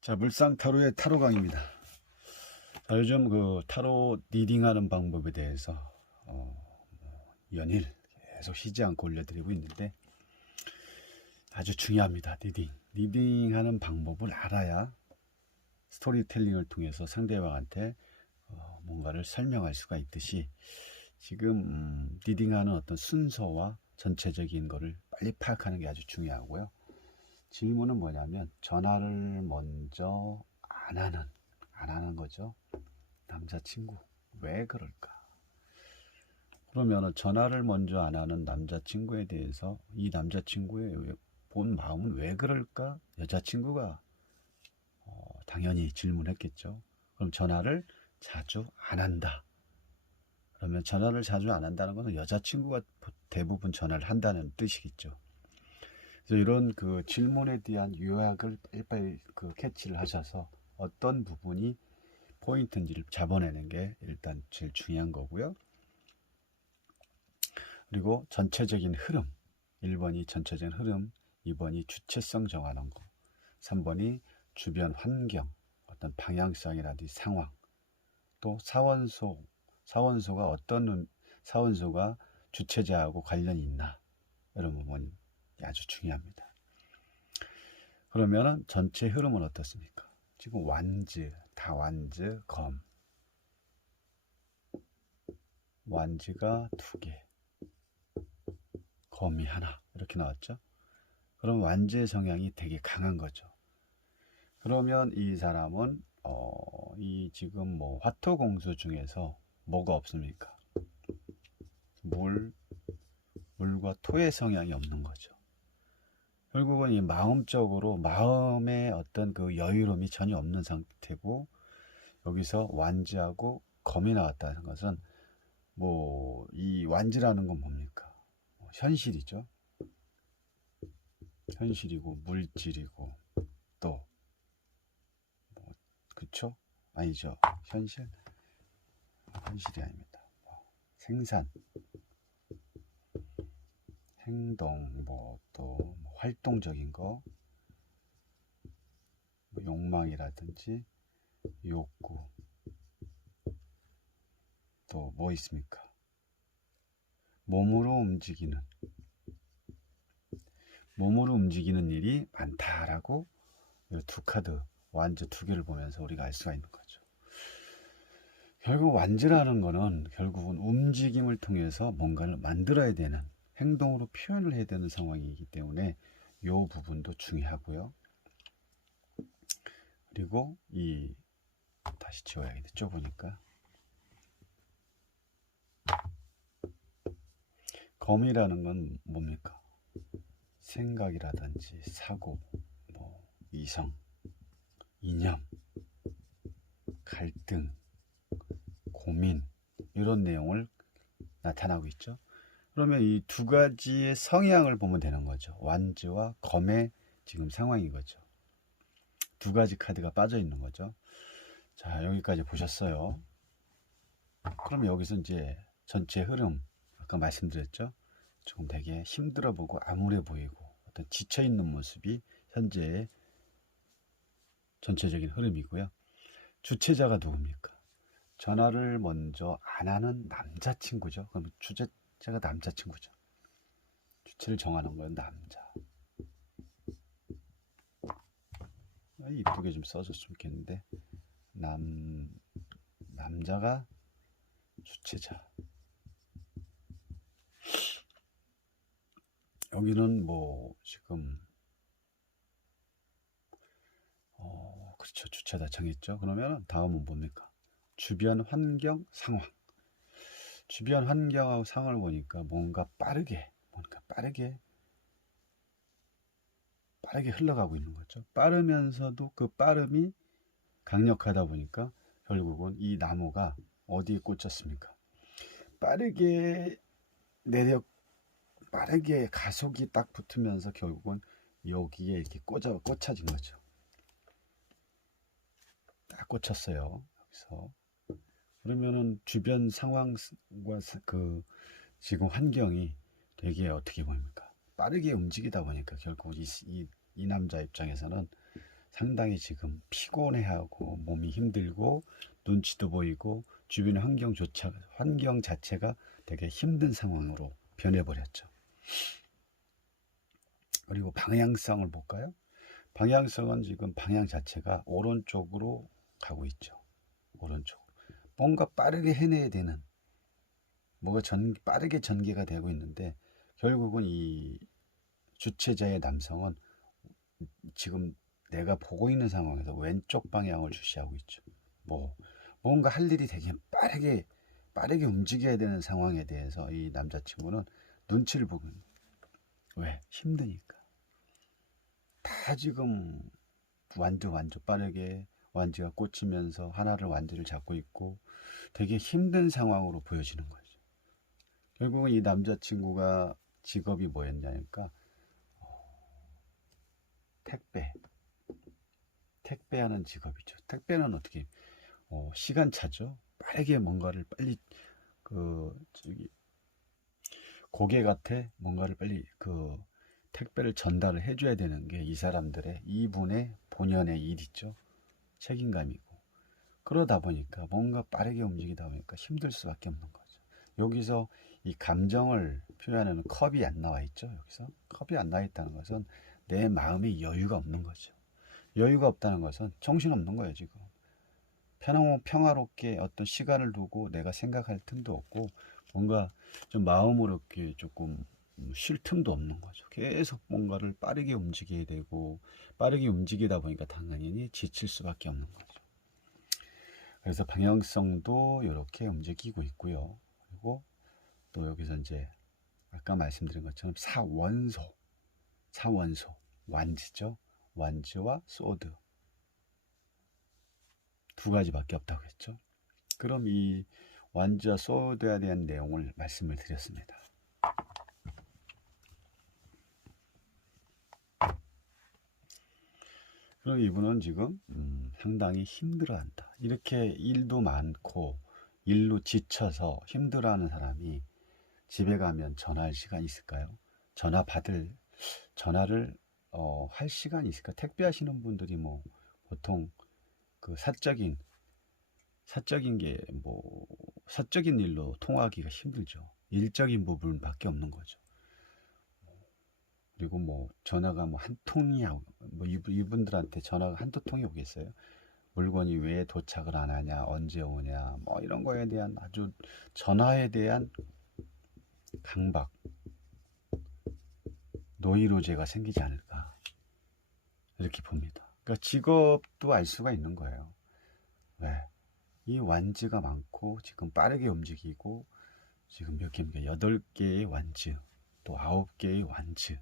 자, 물상 타로의 타로 강입니다. 자, 요즘 그 타로 리딩하는 방법에 대해서 연일 계속 쉬지 않고 올려드리고 있는데 아주 중요합니다. 리딩하는 방법을 알아야 스토리텔링을 통해서 상대방한테 뭔가를 설명할 수가 있듯이 지금 리딩하는 어떤 순서와 전체적인 거를 빨리 파악하는 게 아주 중요하고요. 질문은 뭐냐면 전화를 먼저 안 하는 거죠. 남자친구 왜 그럴까? 그러면 전화를 먼저 안 하는 남자친구에 대해서 이 남자친구의 본 마음은 왜 그럴까? 여자친구가 당연히 질문했겠죠. 그럼 전화를 자주 안 한다. 그러면 전화를 자주 안 한다는 것은 여자친구가 대부분 전화를 한다는 뜻이겠죠. 그래서 이런 그 질문에 대한 요약을 빨리빨리 그 캐치를 하셔서 어떤 부분이 포인트인지를 잡아내는 게 일단 제일 중요한 거고요. 그리고 전체적인 흐름, 1번이 전체적인 흐름, 2번이 주체성 정하는 거, 3번이 주변 환경, 어떤 방향성이라든지 상황, 또 사원소가 어떤 사원소가 주체자하고 관련이 있나, 이런 부분이 아주 중요합니다. 그러면 전체 흐름은 어떻습니까? 지금 완즈, 다완즈, 검. 완즈가 2개, 검이 하나, 이렇게 나왔죠. 그럼 완즈의 성향이 되게 강한 거죠. 그러면 이 사람은 이 지금 뭐 화토공수 중에서 뭐가 없습니까? 물과 토의 성향이 없는 거죠. 결국은 이 마음적으로 마음의 어떤 그 여유로움이 전혀 없는 상태고, 여기서 완즈하고 검이 나왔다는 것은 뭐 이 완즈라는 건 뭡니까? 현실이죠. 현실이고 물질이고 또 그쵸? 아니죠. 현실이 아닙니다. 생산, 행동, 또 활동적인 거, 욕망이라든지 욕구, 또 뭐 있습니까? 몸으로 움직이는 일이 많다라고 이 두 카드 완즈 2개를 보면서 우리가 알 수가 있는 거죠. 결국 완즈라는 거는 결국은 움직임을 통해서 뭔가를 만들어야 되는, 행동으로 표현을 해야 되는 상황이기 때문에 이 부분도 중요하고요. 그리고 다시 지워야겠네, 좁으니까. 검이라는 건 뭡니까? 생각이라든지 사고, 이성, 이념, 갈등, 고민, 이런 내용을 나타나고 있죠. 그러면 이 두 가지의 성향을 보면 되는 거죠. 완즈와 검의 지금 상황인 거죠. 두 가지 카드가 빠져 있는 거죠. 자, 여기까지 보셨어요. 그럼 여기서 이제 전체 흐름, 아까 말씀드렸죠. 조금 되게 힘들어 보고 암울해 보이고 어떤 지쳐 있는 모습이 현재의 전체적인 흐름이고요. 주체자가 누굽니까? 전화를 먼저 안 하는 남자친구죠. 그럼 주체자가 남자친구죠. 주체를 정하는 건 남자. 이쁘게 좀 써줬으면 좋겠는데, 남자가 주체자. 여기는 뭐 지금 그렇죠, 주체다 정했죠. 그러면 다음은 뭡니까? 주변 환경, 상황. 주변 환경하고 상황을 보니까 뭔가 빠르게 흘러가고 있는 거죠. 빠르면서도 그 빠름이 강력하다 보니까 결국은 이 나무가 어디에 꽂혔습니까? 빠르게 가속이 딱 붙으면서 결국은 여기에 이렇게 꽂혀진 거죠. 딱 꽂혔어요. 여기서. 그러면은 주변 상황과 그 지금 환경이 되게 어떻게 보입니까? 빠르게 움직이다 보니까 결국 이 남자 입장에서는 상당히 지금 피곤해하고 몸이 힘들고 눈치도 보이고 주변 환경 자체가 되게 힘든 상황으로 변해버렸죠. 그리고 방향성을 볼까요? 방향성은 지금 방향 자체가 오른쪽으로 가고 있죠. 오른쪽으로. 뭔가 빠르게 해내야 되는, 뭐가 빠르게 전개가 되고 있는데, 결국은 이 주체자의 남성은 지금 내가 보고 있는 상황에서 왼쪽 방향을 주시하고 있죠. 뭔가 할 일이 되게 빠르게 움직여야 되는 상황에 대해서 이 남자친구는 눈치를 보고 있는 거예요. 왜? 힘드니까. 다 지금 완주 빠르게 완지가 꽂히면서 하나를 완주를 잡고 있고 되게 힘든 상황으로 보여지는 거죠. 결국은 이 남자친구가 직업이 뭐였냐니까 택배하는 직업이죠. 택배는 어떻게 시간차죠. 빠르게 뭔가를 빨리 고객한테 뭔가를 빨리 택배를 전달을 해줘야 되는 게 이 사람들의 이분의 본연의 일이죠. 책임감이고. 그러다 보니까 뭔가 빠르게 움직이다 보니까 힘들 수밖에 없는 거죠. 여기서 이 감정을 표현하는 컵이 안 나와 있죠. 여기서 컵이 안 나와 있다는 것은 내 마음에 여유가 없는 거죠. 여유가 없다는 것은 정신없는 거예요. 지금 평화롭게 어떤 시간을 두고 내가 생각할 틈도 없고 뭔가 좀 마음으로 이렇게 조금 쉴 틈도 없는 거죠. 계속 뭔가를 빠르게 움직여야 되고 빠르게 움직이다 보니까 당연히 지칠 수밖에 없는 거죠. 그래서 방향성도 이렇게 움직이고 있고요. 그리고 또 여기서 이제 아까 말씀드린 것처럼 사원소 완지죠. 완지와 소드 두 가지밖에 없다고 했죠. 그럼 이 완지와 소드에 대한 내용을 말씀을 드렸습니다. 그럼 이분은 지금 상당히 힘들어한다. 이렇게 일도 많고 일로 지쳐서 힘들어하는 사람이 집에 가면 전화할 시간이 있을까요? 전화를 할 시간이 있을까? 택배 하시는 분들이 뭐 보통 그 사적인 일로 통화하기가 힘들죠. 일적인 부분밖에 없는 거죠. 그리고 뭐 전화가 뭐 한 통이야, 뭐 이분들한테 전화가 한두 통이 오겠어요? 물건이 왜 도착을 안 하냐, 언제 오냐, 뭐 이런 거에 대한 아주 전화에 대한 강박, 노이로제가 생기지 않을까 이렇게 봅니다. 그러니까 직업도 알 수가 있는 거예요. 왜? 이 완즈가 많고 지금 빠르게 움직이고 지금 몇 개입니까? 8개의 완즈, 또 9개의 완즈.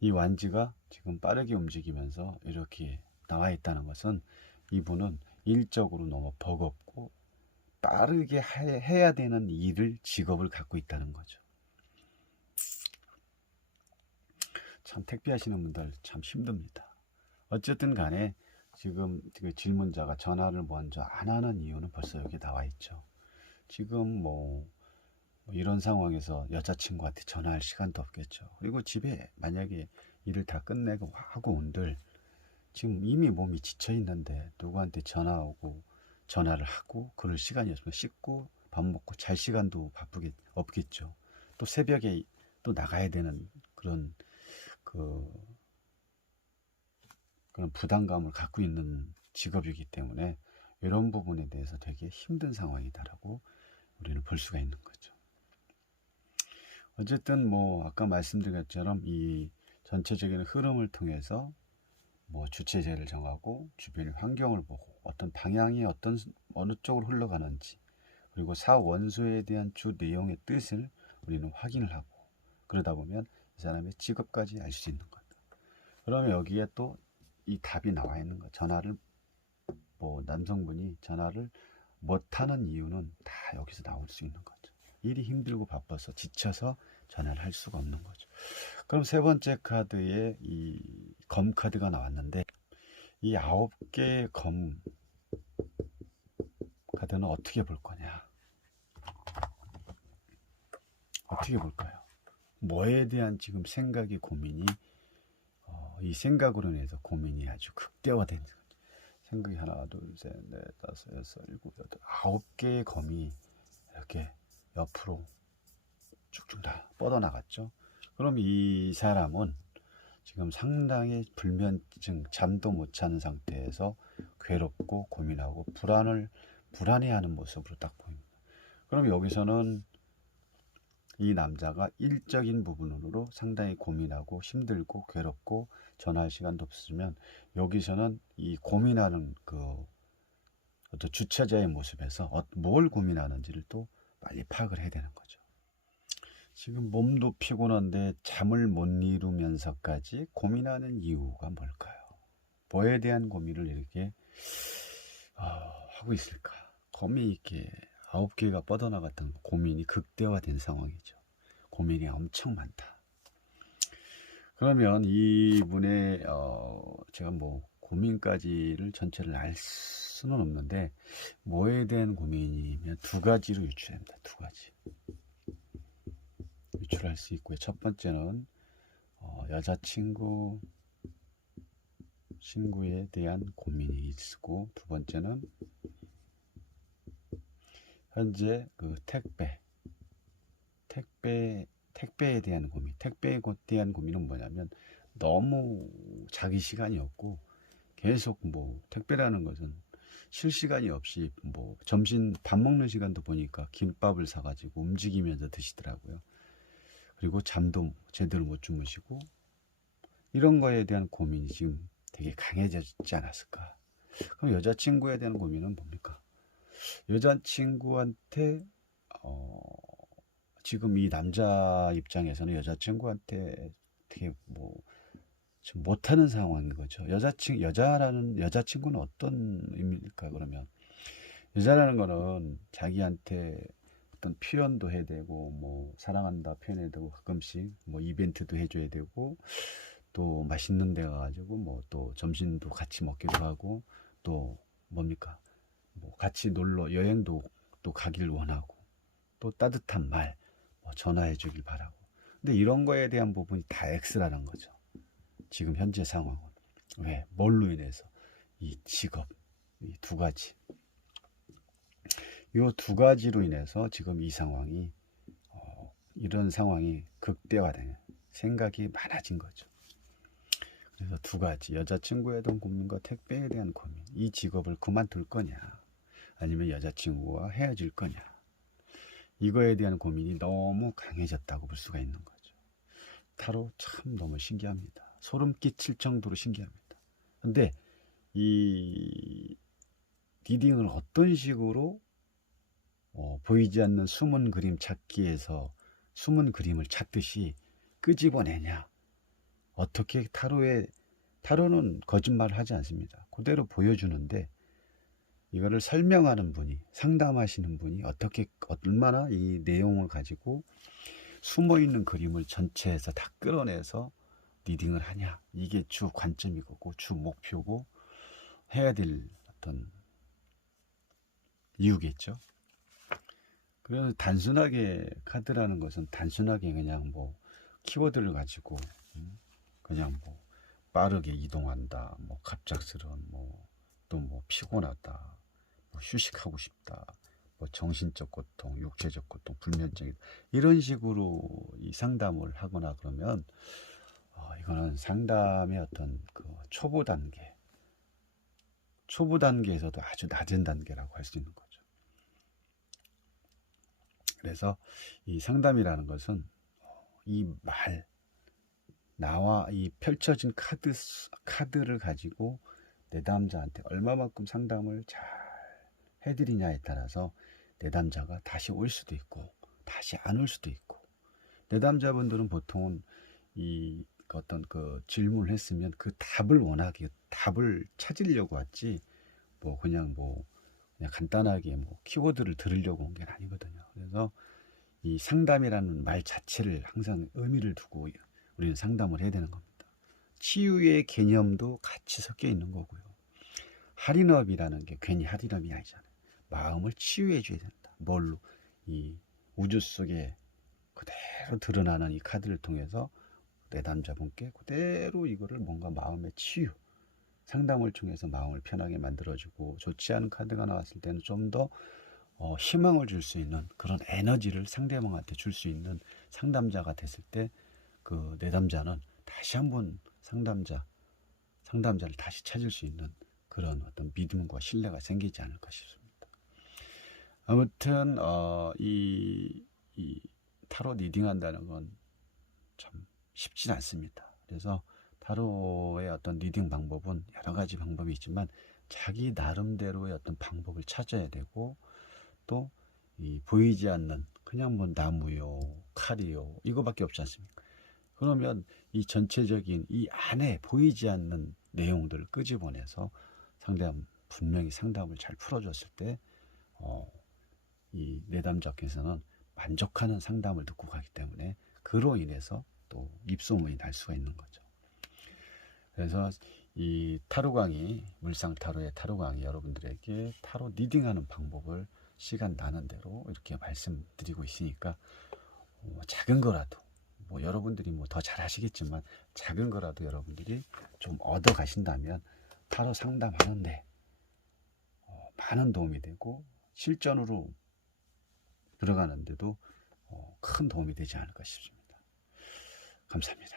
이 완즈가 지금 빠르게 움직이면서 이렇게 나와 있다는 것은 이분은 일적으로 너무 버겁고 빠르게 해야 되는 직업을 갖고 있다는 거죠. 참 택배 하시는 분들 참 힘듭니다. 어쨌든 간에 지금 그 질문자가 전화를 먼저 안 하는 이유는 벌써 여기 나와 있죠. 지금 뭐 이런 상황에서 여자친구한테 전화할 시간도 없겠죠. 그리고 집에 만약에 일을 다 끝내고 하고 온들 지금 이미 몸이 지쳐 있는데 누구한테 전화를 하고 그럴 시간이 없으면 씻고 밥 먹고 잘 시간도 없겠죠. 또 새벽에 또 나가야 되는 그런 부담감을 갖고 있는 직업이기 때문에 이런 부분에 대해서 되게 힘든 상황이다라고 우리는 볼 수가 있는 거죠. 어쨌든 뭐 아까 말씀드린 것처럼 이 전체적인 흐름을 통해서 뭐 주체제를 정하고 주변의 환경을 보고 어떤 방향이 어느 쪽으로 흘러가는지 그리고 사원소에 대한 주 내용의 뜻을 우리는 확인을 하고 그러다 보면 이 사람의 직업까지 알 수 있는 거다. 그러면 여기에 또 이 답이 나와 있는 거. 남성분이 전화를 못하는 이유는 다 여기서 나올 수 있는 거죠. 일이 힘들고 바빠서 지쳐서 전화를 할 수가 없는 거죠. 그럼 세 번째 카드에 이 검 카드가 나왔는데 이 9개의 검 카드는 어떻게 볼 거냐? 어떻게 볼까요? 뭐에 대한 지금 생각이 고민이 이 생각으로 인해서 고민이 아주 극대화된 거죠. 생각이 하나, 둘, 셋, 넷, 다섯, 여섯, 일곱, 여덟, 9개의 검이 이렇게 옆으로 쭉쭉 다 뻗어나갔죠. 그럼 이 사람은 지금 상당히 불면증, 잠도 못 자는 상태에서 괴롭고 고민하고 불안해하는 모습으로 딱 보입니다. 그럼 여기서는 이 남자가 일적인 부분으로 상당히 고민하고 힘들고 괴롭고 전화할 시간도 없으면 여기서는 이 고민하는 그 어떤 주체자의 모습에서 뭘 고민하는지를 또 빨리 파악을 해야 되는 거죠. 지금 몸도 피곤한데 잠을 못 이루면서까지 고민하는 이유가 뭘까요? 뭐에 대한 고민을 이렇게 하고 있을까? 검이 이렇게 9개가 뻗어나갔던 고민이 극대화된 상황이죠. 고민이 엄청 많다. 그러면 이분의 제가 뭐 고민까지를 전체를 알 수는 없는데 뭐에 대한 고민이면 두 가지로 유추합니다. 두 가지 유출할 수 있고요. 첫 번째는 친구에 대한 고민이 있고, 두 번째는 현재 그 택배에 대한 고민. 택배에 대한 고민은 뭐냐면 너무 자기 시간이 없고 계속 뭐 택배라는 것은 쉴 시간이 없이 뭐 점심 밥 먹는 시간도 보니까 김밥을 사가지고 움직이면서 드시더라고요. 그리고 잠도 제대로 못 주무시고 이런 거에 대한 고민이 지금 되게 강해졌지 않았을까. 그럼 여자친구에 대한 고민은 뭡니까? 여자친구한테 지금 이 남자 입장에서는 여자친구한테 되게 뭐 지금 못하는 상황인 거죠. 여자친구는 어떤 의미일까? 그러면 여자라는 거는 자기한테 어떤 표현도 해야 되고 뭐 사랑한다 표현해야 되고 가끔씩 뭐 이벤트도 해줘야 되고 또 맛있는 데 가가지고 뭐 또 점심도 같이 먹기도 하고 또 뭡니까 뭐 같이 놀러 여행도 또 가길 원하고 또 따뜻한 말 뭐 전화해 주길 바라고. 근데 이런 거에 대한 부분이 다 X라는 거죠. 지금 현재 상황은. 왜? 뭘로 인해서? 이 직업, 이 두 가지. 이 두 가지로 인해서 지금 이 상황이 이런 상황이 극대화되는 생각이 많아진 거죠. 그래서 두 가지, 여자친구에 대한 고민과 택배에 대한 고민. 이 직업을 그만둘 거냐 아니면 여자친구와 헤어질 거냐, 이거에 대한 고민이 너무 강해졌다고 볼 수가 있는 거죠. 타로 참 너무 신기합니다. 소름 끼칠 정도로 신기합니다. 근데 이 리딩을 어떤 식으로 보이지 않는 숨은 그림 찾기에서 숨은 그림을 찾듯이 끄집어내냐, 어떻게 타로는 거짓말을 하지 않습니다. 그대로 보여주는데 이거를 설명하는 분이, 상담하시는 분이 어떻게 얼마나 이 내용을 가지고 숨어있는 그림을 전체에서 다 끌어내서 리딩을 하냐, 이게 주 관점이고 주 목표고 해야 될 어떤 이유겠죠. 그래서 단순하게 카드라는 것은 단순하게 그냥 뭐 키워드를 가지고 그냥 뭐 빠르게 이동한다, 뭐 갑작스러운 뭐 또 뭐 피곤하다, 뭐 휴식하고 싶다, 뭐 정신적 고통, 육체적 고통, 불면증이다, 이런 식으로 이 상담을 하거나 그러면 이거는 상담의 어떤 그 초보 단계에서도 아주 낮은 단계라고 할 수 있는 거죠. 그래서 이 상담이라는 것은 나와 이 펼쳐진 카드를 가지고 내담자한테 얼마만큼 상담을 잘 해드리냐에 따라서 내담자가 다시 올 수도 있고 다시 안 올 수도 있고, 내담자분들은 보통은 이 어떤 그 질문을 했으면 그 답을 찾으려고 왔지 그냥 간단하게 키워드를 들으려고 온 게 아니거든요. 그래서 이 상담이라는 말 자체를 항상 의미를 두고 우리는 상담을 해야 되는 겁니다. 치유의 개념도 같이 섞여 있는 거고요. 할인업이라는 게 괜히 할인업이 아니잖아요. 마음을 치유해 줘야 된다. 뭘로? 이 우주 속에 그대로 그대로 드러나는 이 카드를 통해서 내담자분께 그대로 이거를 뭔가 마음의 치유, 상담을 통해서 마음을 편하게 만들어주고, 좋지 않은 카드가 나왔을 때는 좀 더 희망을 줄 수 있는 그런 에너지를 상대방한테 줄 수 있는 상담자가 됐을 때, 그 내담자는 다시 한번 상담자를 다시 찾을 수 있는 그런 어떤 믿음과 신뢰가 생기지 않을까 싶습니다. 아무튼 이 타로 리딩한다는 건 참 쉽진 않습니다. 그래서 타로의 어떤 리딩 방법은 여러 가지 방법이 있지만 자기 나름대로의 어떤 방법을 찾아야 되고, 또 이 보이지 않는 그냥 뭐 나무요, 칼이요, 이거밖에 없지 않습니까? 그러면 이 전체적인 이 안에 보이지 않는 내용들을 끄집어내서 분명히 상담을 잘 풀어줬을 때, 이 내담자께서는 만족하는 상담을 듣고 가기 때문에 그로 인해서 또 입소문이 날 수가 있는 거죠. 그래서 이 타로 강의, 물상 타로의 타로 강의, 여러분들에게 타로 리딩하는 방법을 시간 나는 대로 이렇게 말씀드리고 있으니까, 작은 거라도, 뭐 여러분들이 뭐 더 잘하시겠지만 작은 거라도 여러분들이 좀 얻어 가신다면 타로 상담하는데 많은 도움이 되고, 실전으로 들어가는데도 큰 도움이 되지 않을까 싶습니다. 감사합니다.